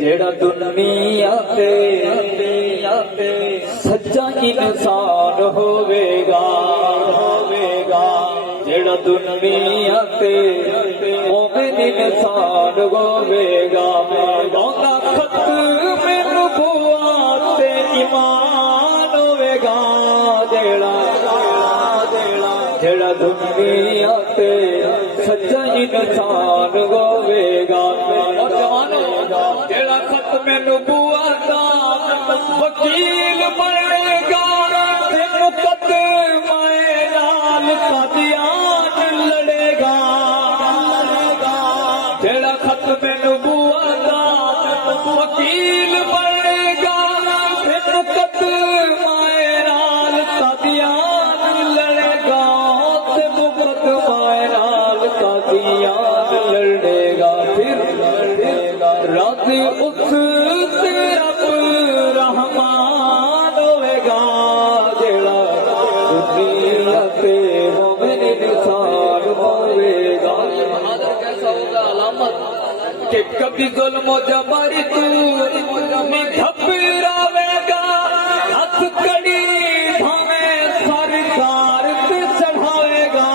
जेड़ा दुनिया ते सच्चा इंसान होवेगा जेड़ा दुनिया ते मोमिन इंसान होवेगा मौला खत में नबुव्वत ते ईमान होवेगा जेड़ा दुनिया ते सच्चा इंसान होवेगा जेड़ा खत में नबुव्वत दा वकील बनेगा ते मुकद्दमे नाल कादियान लड़ेगा जेड़ा खत में नबुव्वत दा वकील बनेगा ते मुकद्दमे नाल कादियान लड़ेगा ते मुकद्दमे नाल कादियान लड़ेगा फिर रात उस रब रहमान होवेगा जेड़ा दुनिया ते मोमिन इंसान होवेगा। कैसा होगा अलामत कि कभी जुल्म जबरी तू घबरावेगा हथ कड़ी भावे सरकार ते चढ़ावेगा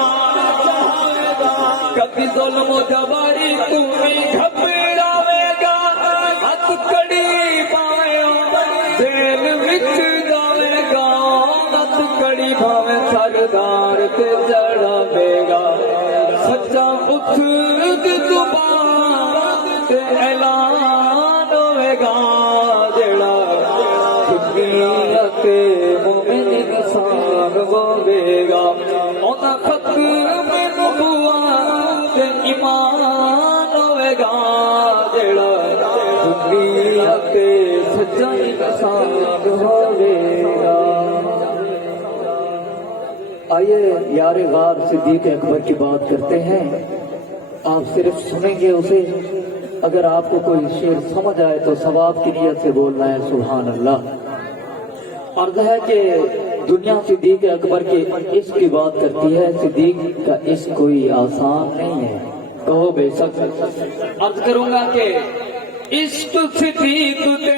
कभी जुल्म जबरी तू घबरावेगा हथ कड़ी भावे जेल विच जावेगा हथ कड़ी भावे सरदार ते चढ़ावेगा सच्चा उठ दी जुबान ते ऐलान होवेगा जेड़ा दुनिया ते मोमिन इंसान होवेगा ओदा खत में नबुव्वत ते ईमान होवेगा जेड़ा दुनिया ते सच्चा इंसान होवेगा। आइए यार गार सिद्दीक अकबर की बात करते हैं। आप सिर्फ सुनेंगे उसे, अगर आपको कोई शेर समझ आए तो सवाब की नियत से बोलना है सुभान अल्लाह। अर्ज है कि दुनिया सिद्दीक अकबर के इश्क की बात करती है। सिद्दीक का इश्क कोई आसान नहीं है, कहो बेशक। अर्ज करूंगा कि इश्क सिद्दीक दे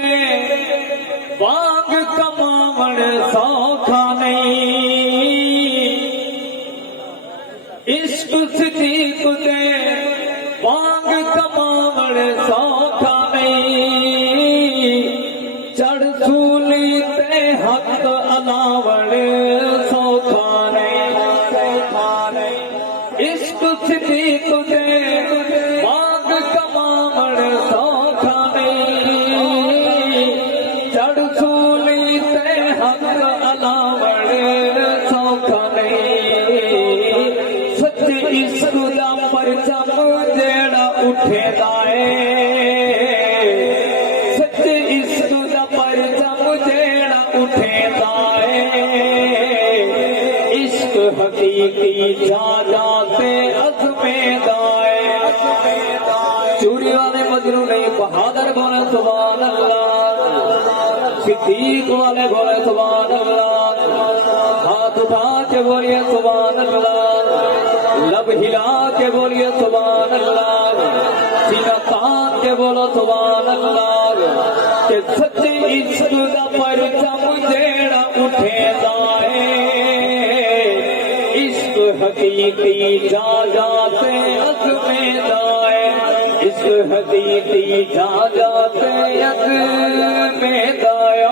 वांग कमावण सौखा नहीं इश्क सिद्दीक दे वांग कमावण सौखा नहीं चढ़ सूली ते हक अलावण सौखा नहीं इश्क सिद्दीक दे वांग कमावण सौखा नहीं चढ़ सूली ते हक अलावण सौखा नहीं सच्चे इश्क दा परचम जेड़ा उठेदा है सच्चे इश्क दा परचम जेड़ा उठेदा है इश्क हकीकी जाते अज़मेदा है चूड़ी वाले मजनू नहीं बहादुर बोले सुभान अल्लाह सिद्दीक वाले बोले सुभान अल्लाह हाथ उठा के बोलिए सुभान अल्लाह लब हिला के बोलिए सुभान अल्लाह सीना तान के बोलो सुभान अल्लाह के सच्चे इश्क दा परचम जेड़ा उठेदा है इश्क हकीकी जाते अज़मेदा है इश्क हकीकी जाते अज़मेदा है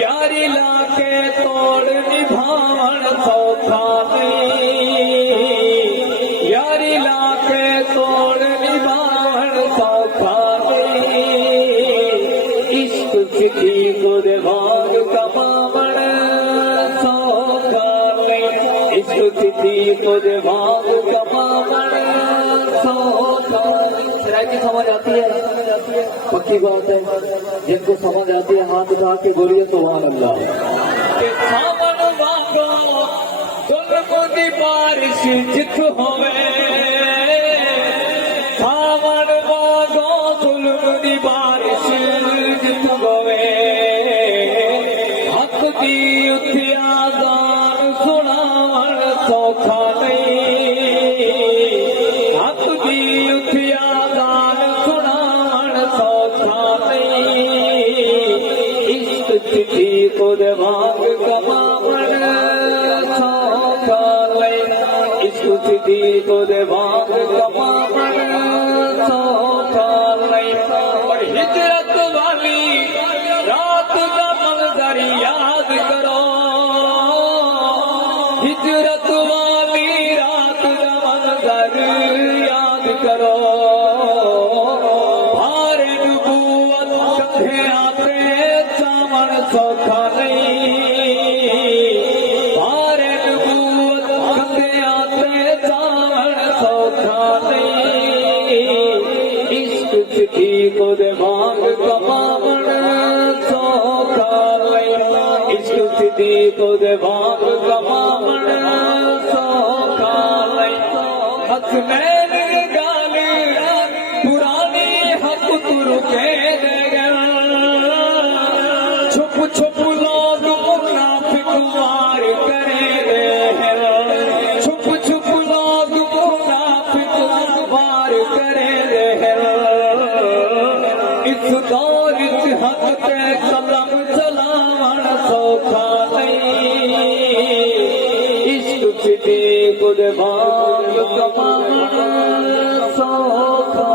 यारी लाके तोड़ निभावण सौखा नहीं यारी लाके तोड़ निभावण सौखा नहीं इश्क सिद्दीक दे वांग कमावण सौखा नहीं इश्क सिद्दीक दे वांग कमावण सौखा की समझ आती है पक्की बात है जिनको समझ आती है हाथ उठा के बोलिए सुभान अल्लाह। सावन वांगो जुल्म दी बारिश जित होवे सावन वांगो जुल्म दी बारिश जित होवे हक दी उठी आज़ान सुनावण सौखा नहीं हक दी उठी आज़ान صدیق دے وانگ کماون سوکھا نہیں عشق صدیق دے وانگ کماون سوکھا نہیں اور ہجرت والی رات کا منظر یاد کرو ہجرت والی رات کا منظر یاد کرو بھار نبوت کندھے آتے چامن سوکھا نہیں بھار نبوت کندھے آتے چامن سوکھا نہیں عشق صدیق دے وانگ کماون سوکھا نہیں عشق صدیق دے وانگ کماون سوکھا نہیں حسنین گال پرانی حق تر کے دے گا چھپ چھپ لوگ منافق وار کرے ہیں چھپ چھپ لوگ منافق وار کرے ہیں اس دور اس حق تے قلم چلاون سوکھا نہیں عشق صدیق دے وانگ کماون سوکھا